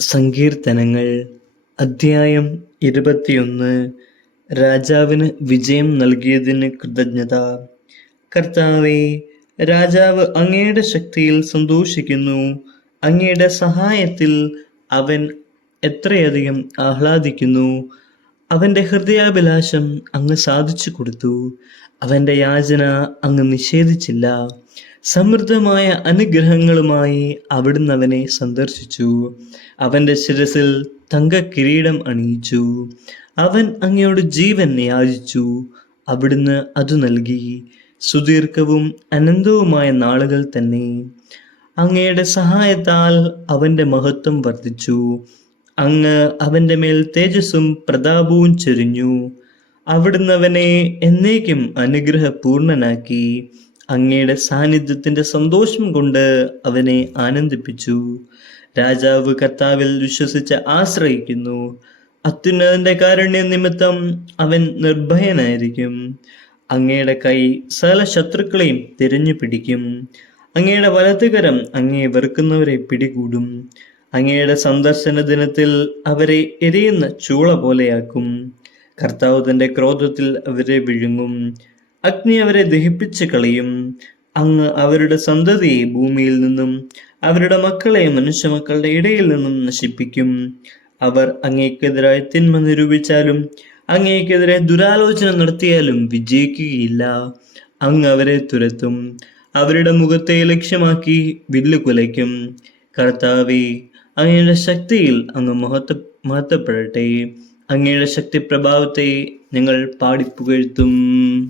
സങ്കീർത്തനങ്ങൾ അദ്ധ്യായം 21. രാജാവിന് വിജയം നൽകിയതിന് കൃതജ്ഞത. കർത്താവേ, രാജാവ് അങ്ങയുടെ ശക്തിയിൽ സന്തോഷിക്കുന്നു. അങ്ങയുടെ സഹായത്തിൽ അവൻ എത്രയധികം ആഹ്ലാദിക്കുന്നു. അവൻ്റെ ഹൃദയാഭിലാഷം അങ്ങ് സാധിച്ചു കൊടുത്തു. അവൻ്റെ യാചന അങ്ങ് നിഷേധിച്ചില്ല. സമൃദ്ധമായ അനുഗ്രഹങ്ങളുമായി അവിടുന്ന് അവനെ സന്ദർശിച്ചു. അവൻ്റെ ശിരസിൽ തങ്കക്കിരീടം അണിയിച്ചു. അവൻ അങ്ങയോട് ജീവൻ യാചിച്ചു. അവിടുന്ന് അതു നൽകി. സുദീർഘവും അനന്തവുമായ നാളുകൾ തന്നെ. അങ്ങയുടെ സഹായത്താൽ അവൻ്റെ മഹത്വം വർദ്ധിച്ചു. അങ്ങ് അവൻ്റെ മേൽ തേജസ്സും പ്രതാപവും ചൊരിഞ്ഞു. അവിടുന്ന് അവനെ എന്നേക്കും അനുഗ്രഹപൂർണനാക്കി. അങ്ങയുടെ സാന്നിധ്യത്തിൻ്റെ സന്തോഷം കൊണ്ട് അവനെ ആനന്ദിപ്പിച്ചു. രാജാവ് കർത്താവിൽ വിശ്വസിച്ച് ആശ്രയിക്കുന്നു. അത്യുന്നതന്റെ കാരുണ്യ നിമിത്തം അവൻ നിർഭയനായിരിക്കും. അങ്ങയുടെ കൈ സകല ശത്രുക്കളെയും തിരഞ്ഞു പിടിക്കും. അങ്ങയുടെ വലതുകരം അങ്ങയെ വെറുക്കുന്നവരെ പിടികൂടും. അങ്ങയുടെ സന്ദർശന ദിനത്തിൽ അവരെ എരിയുന്ന ചൂള പോലെയാക്കും. കർത്താവ് തന്റെ ക്രോധത്തിൽ അവരെ വിഴുങ്ങും. അഗ്നി അവരെ ദഹിപ്പിച്ച് കളയും. അങ്ങ് അവരുടെ സന്തതിയെ ഭൂമിയിൽ നിന്നും അവരുടെ മക്കളെ മനുഷ്യമക്കളുടെ ഇടയിൽ നിന്നും നശിപ്പിക്കും. അവർ അങ്ങേക്കെതിരായി തിന്മ നിരൂപിച്ചാലും അങ്ങേക്കെതിരെ ദുരാലോചന നടത്തിയാലും വിജയിക്കുകയില്ല. അങ്ങ് അവരെ തുരത്തും. അവരുടെ മുഖത്തെ ലക്ഷ്യമാക്കി വില്ല് കുലയ്ക്കും. കർത്താവേ, അങ്ങയുടെ ശക്തിയിൽ അങ്ങ് മഹത്വപ്പെടട്ടെ. അങ്ങയുടെ ശക്തി പ്രഭാവത്തെ ഞങ്ങൾ പാടിപ്പുകഴ്ത്തും.